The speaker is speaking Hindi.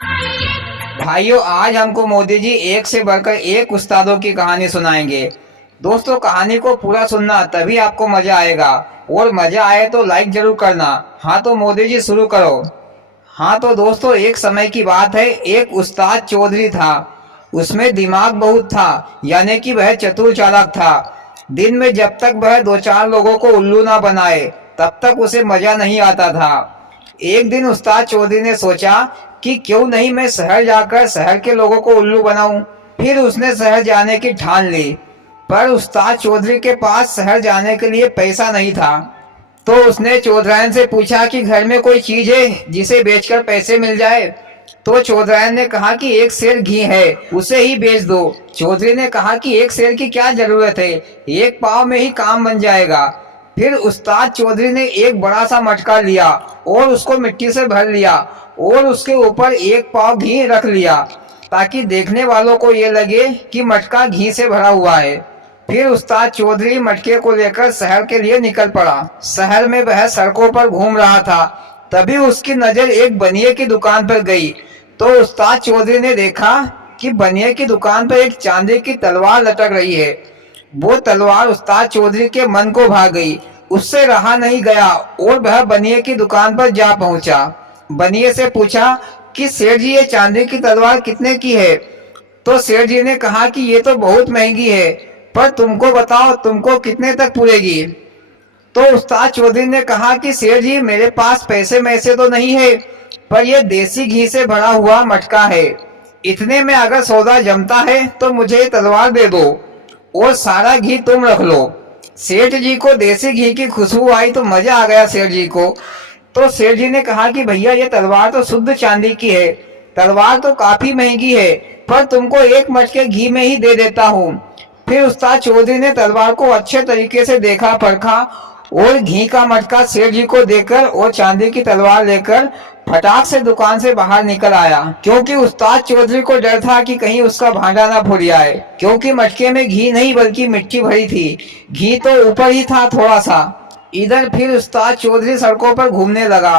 भाइयों, आज हमको मोदी जी एक से बढ़कर एक उस्तादों की कहानी सुनाएंगे। दोस्तों, कहानी को पूरा सुनना, तभी आपको मजा आएगा। और मजा आए तो लाइक जरूर करना। हाँ तो मोदी जी शुरू करो। हाँ तो दोस्तों, एक समय की बात है। एक उस्ताद चौधरी था। उसमें दिमाग बहुत था, यानी कि वह चतुर चालाक था। दिन में जब तक वह दो चार लोगों को उल्लू ना बनाए, तब तक उसे मजा नहीं आता था। एक दिन उस्ताद चौधरी ने सोचा कि क्यों नहीं मैं शहर जाकर शहर के लोगों को उल्लू बनाऊं। फिर उसने शहर जाने की ठान ली। पर उस्ताद चौधरी के पास शहर जाने के लिए पैसा नहीं था। तो उसने चौधरायन से पूछा कि घर में कोई चीज है जिसे बेचकर पैसे मिल जाए। तो चौधरायन ने कहा कि एक सेर घी है, उसे ही बेच दो। चौधरी ने कहा कि एक सेर की क्या जरूरत है, एक पाव में ही काम बन जाएगा। फिर उस्ताद चौधरी ने एक बड़ा सा मटका लिया और उसको मिट्टी से भर लिया और उसके ऊपर एक पाव घी रख लिया, ताकि देखने वालों को ये लगे कि मटका घी से भरा हुआ है। फिर उस्ताद चौधरी मटके को लेकर शहर के लिए निकल पड़ा। शहर में वह सड़कों पर घूम रहा था। तभी उसकी नजर एक बनिए की दुकान पर गई। तो उस्ताद चौधरी ने देखा कि बनिए की दुकान पर एक चांदी की तलवार लटक रही है। वो तलवार उस्ताद चौधरी के मन को भा गई। उससे रहा नहीं गया और वह बनिए की दुकान पर जा पहुंचा। बनिए से पूछा कि सेठ जी, ये चांदी की तलवार कितने की है? तो सेठ जी ने कहा कि ये तो बहुत महंगी है, पर तुमको बताओ, तुमको कितने तक पूरेगी? तो उस्ताद चौधरी ने कहा कि सेठ जी, मेरे पास पैसे मैसे तो नहीं है, पर यह देसी घी से भरा हुआ मटका है। इतने में अगर सौदा जमता है तो मुझे ये तलवार दे दो और सारा घी तुम रख लो। सेठ जी को देसी घी की खुशबू आई तो मजा आ गया सेठ जी को। तो सेठ जी ने कहा कि भैया, ये तलवार तो शुद्ध चांदी की है, तलवार तो काफी महंगी है, पर तुमको एक मटके घी में ही दे देता हूँ। फिर उस्ताद चौधरी ने तलवार को अच्छे तरीके से देखा परखा और घी का मटका सेठ जी को देकर और चांदी की तलवार लेकर फटाक से दुकान से बाहर निकल आया, क्योंकि उस्ताद चौधरी को डर था कि कहीं उसका भांडा ना फूट जाए, क्योंकि मटके में घी नहीं बल्कि मिट्टी भरी थी। घी तो ऊपर ही था थोड़ा सा। इधर फिर उस्ताद चौधरी सड़कों पर घूमने लगा।